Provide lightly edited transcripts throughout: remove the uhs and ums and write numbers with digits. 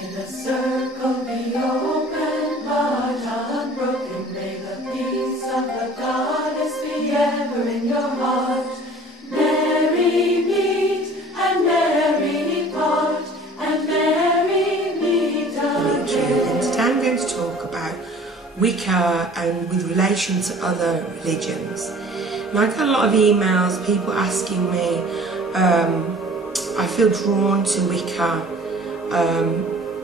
May the circle be open, but unbroken. May the peace of the goddess be ever in your heart. Merry meet and merry part, and merry meet again. Today I'm going to talk about Wicca and with relation to other religions. Now, I got a lot of emails, people asking me, I feel drawn to Wicca.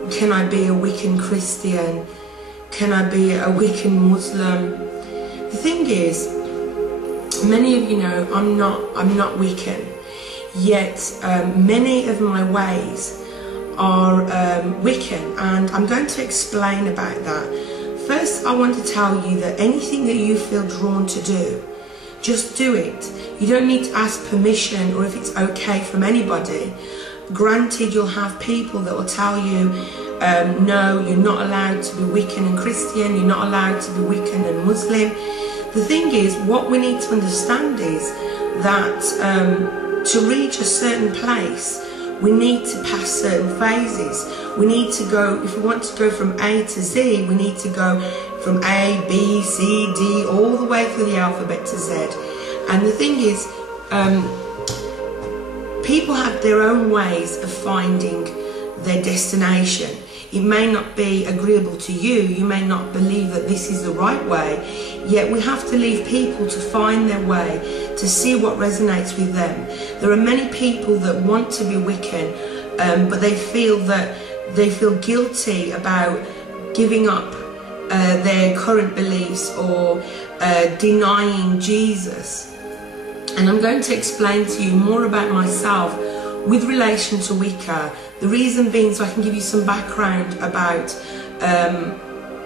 Can I be a Wiccan Christian? Can I be a Wiccan Muslim? The thing is, many of you know I'm not Wiccan, yet many of my ways are Wiccan, and I'm going to explain about that. First, I want to tell you that anything that you feel drawn to do, just do it. You don't need to ask permission or if it's okay from anybody. Granted, you'll have people that will tell you, no, you're not allowed to be Wiccan and Christian, you're not allowed to be Wiccan and Muslim. The thing is, what we need to understand is that to reach a certain place, we need to pass certain phases. We need to go, if we want to go from A to Z, we need to go from A, B, C, D, all the way through the alphabet to Z. And the thing is, people have their own ways of finding their destination. It may not be agreeable to you, you may not believe that this is the right way, yet we have to leave people to find their way, to see what resonates with them. There are many people that want to be Wiccan, but they feel guilty about giving up their current beliefs or denying Jesus. And I'm going to explain to you more about myself with relation to Wicca. The reason being so I can give you some background about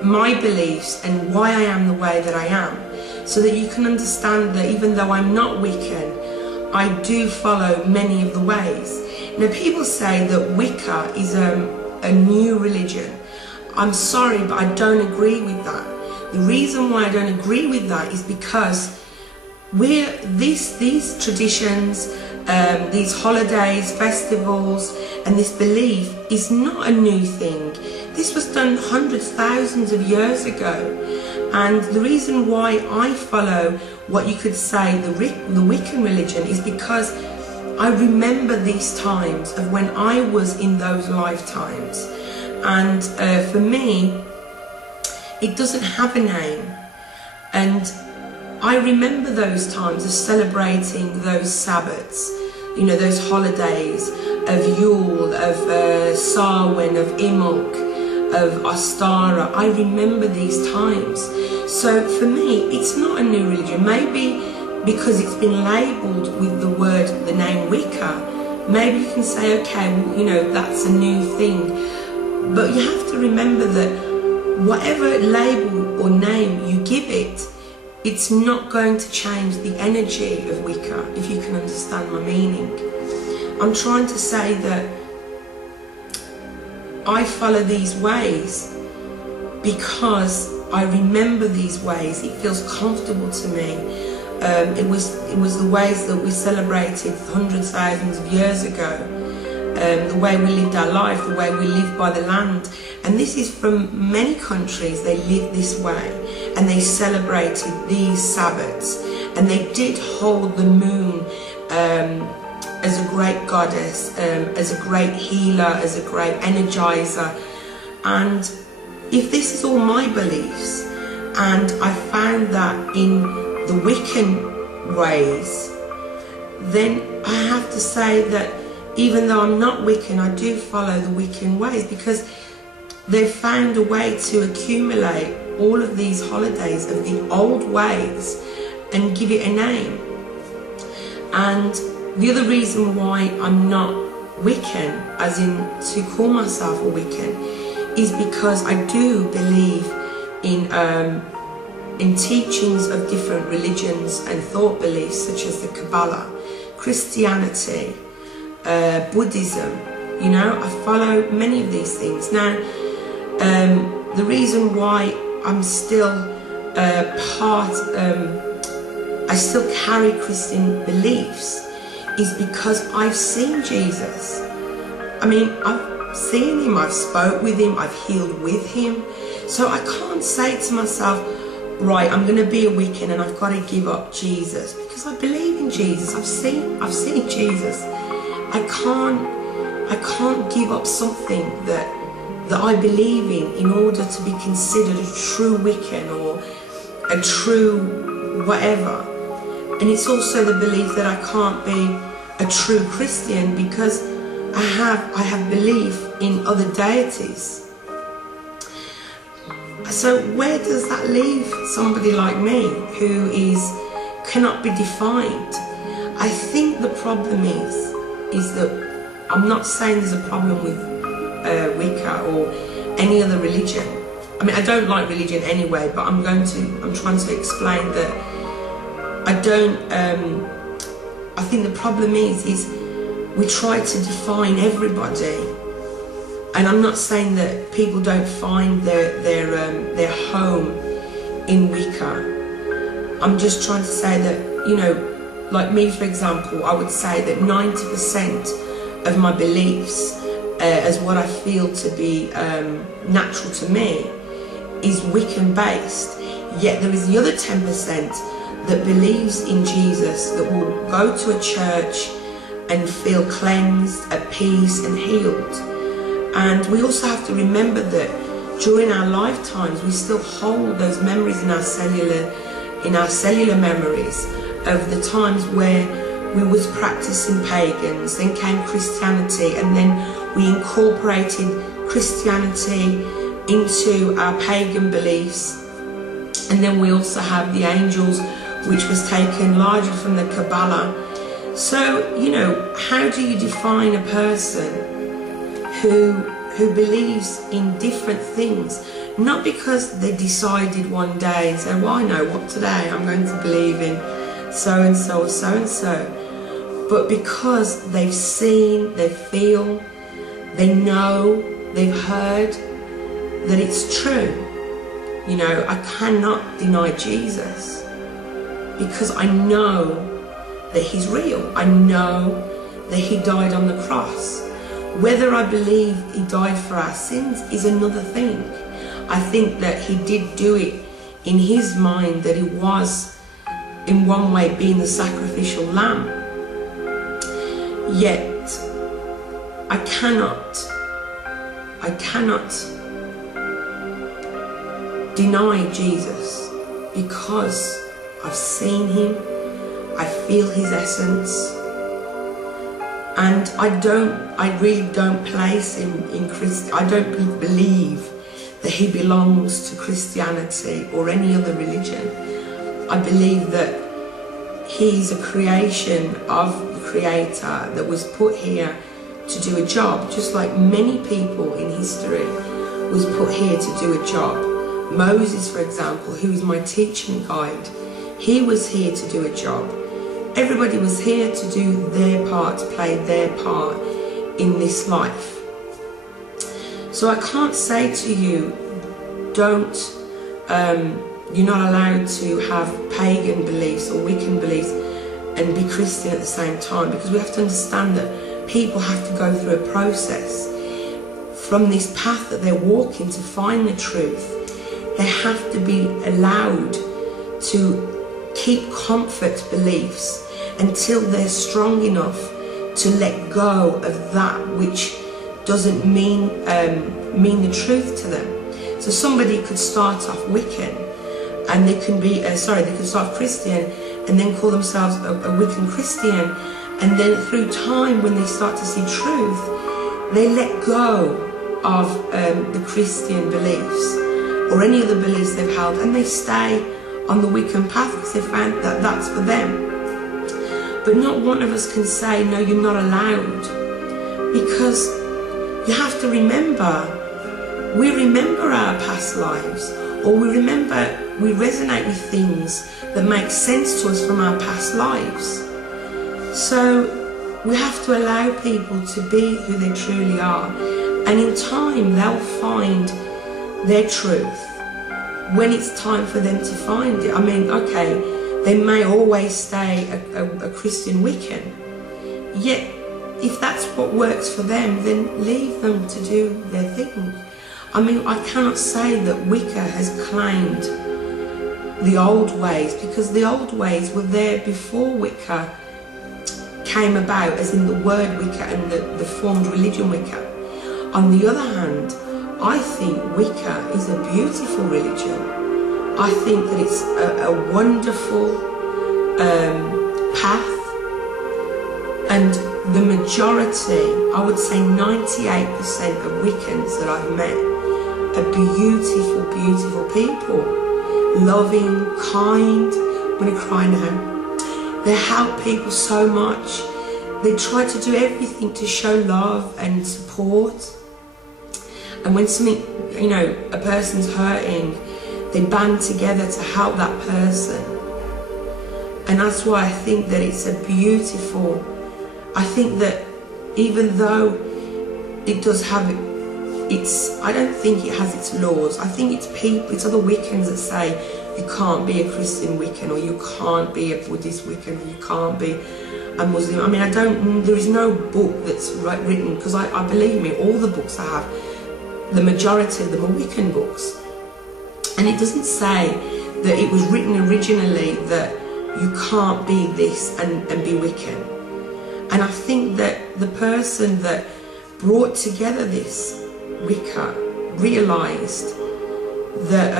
my beliefs and why I am the way that I am, so that you can understand that even though I'm not Wiccan, I do follow many of the ways. Now, people say that Wicca is a new religion. I'm sorry, but I don't agree with that. The reason why I don't agree with that is because these traditions, these holidays, festivals, and this belief is not a new thing. This was done hundreds, thousands of years ago. And the reason why I follow what you could say the Wiccan religion is because I remember these times of when I was in those lifetimes. And for me, it doesn't have a name. And I remember those times of celebrating those Sabbats, you know, those holidays of Yule, of Samhain, of Imbolc, of Ostara. I remember these times. So for me, it's not a new religion. Maybe because it's been labelled with the name Wicca, maybe you can say, okay, well, you know, that's a new thing. But you have to remember that whatever label or name you give it, it's not going to change the energy of Wicca, if you can understand my meaning. I'm trying to say that I follow these ways because I remember these ways. It feels comfortable to me. It was the ways that we celebrated hundreds, thousands of years ago. The way we lived our life, the way we lived by the land. And this is from many countries, they live this way. And they celebrated these Sabbats. And they did hold the moon as a great goddess, as a great healer, as a great energizer. And if this is all my beliefs, and I found that in the Wiccan ways, then I have to say that even though I'm not Wiccan, I do follow the Wiccan ways because they've found a way to accumulate all of these holidays of the old ways and give it a name. And the other reason why I'm not Wiccan, as in to call myself a Wiccan, is because I do believe in teachings of different religions and thought beliefs such as the Kabbalah, Christianity, Buddhism. You know, I follow many of these things. Now, the reason why I'm still I still carry Christian beliefs is because I've seen Jesus. I mean, seen him, I've spoke with him, I've healed with him. So I can't say to myself, right, I'm going to be a Wiccan and I've got to give up Jesus, because I believe in Jesus. I've seen Jesus. I can't give up something that I believe in order to be considered a true Wiccan or a true whatever. And it's also the belief that I can't be a true Christian because I have belief in other deities. So where does that leave somebody like me who cannot be defined? I think the problem is that I'm not saying there's a problem with Wicca or any other religion. I mean, I don't like religion anyway, but I'm trying to explain that I think the problem is we try to define everybody. And I'm not saying that people don't find their home in Wicca. I'm just trying to say that, you know, like me, for example, I would say that 90% of my beliefs, as what I feel to be natural to me, is Wiccan based. Yet there is the other 10% that believes in Jesus, that will go to a church and feel cleansed, at peace and healed. And we also have to remember that during our lifetimes we still hold those memories in our cellular memories of the times where we was practicing pagans, then came Christianity, and then we incorporated Christianity into our pagan beliefs. And then we also have the angels, which was taken largely from the Kabbalah. So, you know, how do you define a person who believes in different things, not because they decided one day and said, well, I know what, today I'm going to believe in so and so or so and so, but because they've seen, they feel, they know, they've heard that it's true. You know, I cannot deny Jesus because I know that he's real. I know that he died on the cross. Whether I believe he died for our sins is another thing. I think that he did do it in his mind, that he was in one way being the sacrificial lamb. Yet I cannot deny Jesus because I've seen him, I feel his essence. And I really don't place him in I don't believe that he belongs to Christianity or any other religion. I believe that he's a creation of the Creator that was put here to do a job, just like many people in history was put here to do a job. Moses, for example, who was my teaching guide, he was here to do a job. Everybody was here to do their part, to play their part in this life. So I can't say to you, you're not allowed to have pagan beliefs or Wiccan beliefs and be Christian at the same time, because we have to understand that people have to go through a process from this path that they're walking to find the truth. They have to be allowed to keep comfort beliefs until they're strong enough to let go of that which doesn't mean the truth to them. So somebody could start off Wiccan, and they can be they could start Christian and then call themselves a Wiccan Christian, and then through time, when they start to see truth, they let go of the Christian beliefs or any other beliefs they've held, and they stay on the Wiccan path because they found that that's for them. But not one of us can say, no, you're not allowed, because you have to remember, we remember our past lives, or we resonate with things that make sense to us from our past lives. So we have to allow people to be who they truly are, and in time they'll find their truth when it's time for them to find it. I mean, okay, they may always stay a Christian Wiccan, yet if that's what works for them, then leave them to do their thing. I mean, I cannot say that Wicca has claimed the old ways, because the old ways were there before Wicca came about, as in the word Wicca and the formed religion Wicca. On the other hand, I think Wicca is a beautiful religion. I think that it's a wonderful path, and the majority, I would say 98% of Wiccans that I've met are beautiful, beautiful people. Loving, kind. I'm going to cry now. They help people so much. They try to do everything to show love and support. And when something, you know, a person's hurting, they band together to help that person. And that's why I think that it's a beautiful, I think that even though it does have its, I don't think it has its laws. I think it's people, it's other Wiccans that say you can't be a Christian Wiccan, or you can't be a Buddhist Wiccan, or you can't be a Muslim. I mean, there is no book that's written, because I believe me, all the books I have, the majority of them are Wiccan books. And it doesn't say that it was written originally that you can't be this and be Wiccan. And I think that the person that brought together this Wicca realised that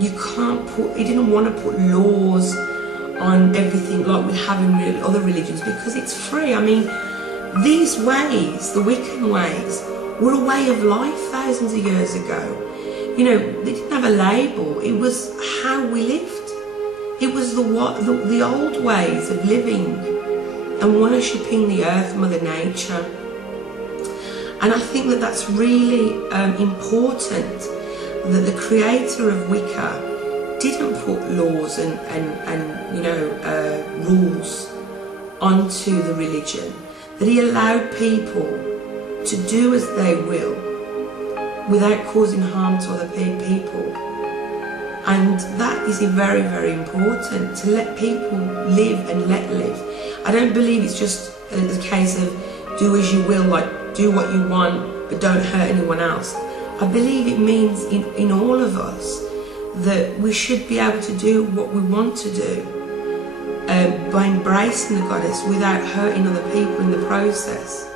you can't put, he didn't want to put laws on everything like we have in other religions, because it's free. I mean, these ways, the Wiccan ways, were a way of life thousands of years ago. You know, they didn't have a label. It was how we lived. It was the old ways of living and worshipping the earth, Mother Nature. And I think that that's really important, that the creator of Wicca didn't put laws and you know, rules onto the religion, that he allowed people to do as they will without causing harm to other people. And that is very, very important, to let people live and let live. I don't believe it's just a case of do as you will, like do what you want but don't hurt anyone else. I believe it means in all of us that we should be able to do what we want to do by embracing the goddess without hurting other people in the process.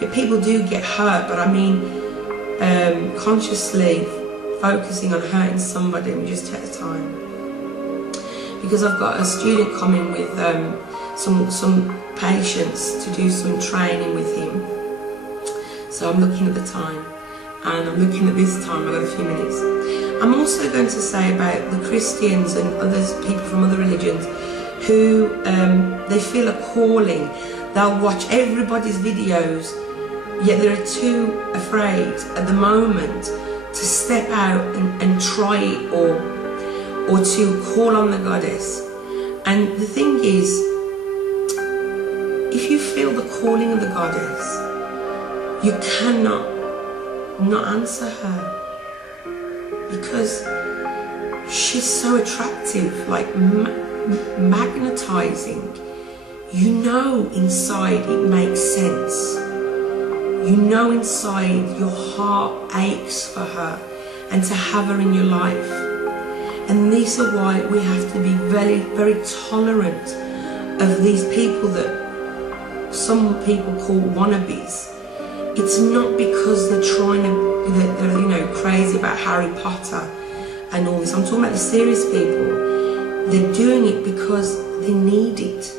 Yeah, people do get hurt, but I mean consciously focusing on hurting somebody, we just take time. Because I've got a student coming with some patients to do some training with him. So I'm looking at the time, and I'm looking at this time, I've got a few minutes. I'm also going to say about the Christians and others, people from other religions, who they feel a calling. They'll watch everybody's videos, yet they're too afraid at the moment to step out and try it, or to call on the goddess. And the thing is, if you feel the calling of the goddess, you cannot not answer her, because she's so attractive, like magnetizing. You know inside it makes sense. You know inside your heart aches for her and to have her in your life. And these are why we have to be very, very tolerant of these people that some people call wannabes. It's not because they're trying to, they're you know, crazy about Harry Potter and all this. I'm talking about the serious people. They're doing it because they need it.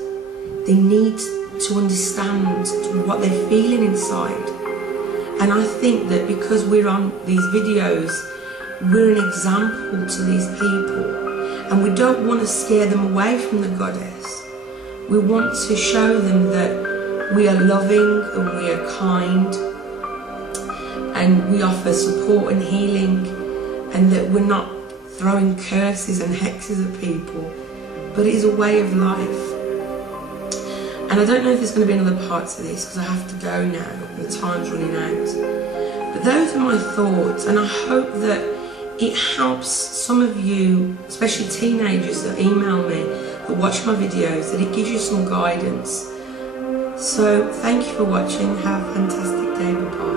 They need to understand what they're feeling inside. And I think that because we're on these videos, we're an example to these people. And we don't want to scare them away from the goddess. We want to show them that we are loving and we are kind, and we offer support and healing, and that we're not throwing curses and hexes at people, but it is a way of life. And I don't know if there's going to be another part to this, because I have to go now, the time's running out. But those are my thoughts, and I hope that it helps some of you, especially teenagers that email me, that watch my videos, that it gives you some guidance, So thank you for watching. Have a fantastic day. Bye.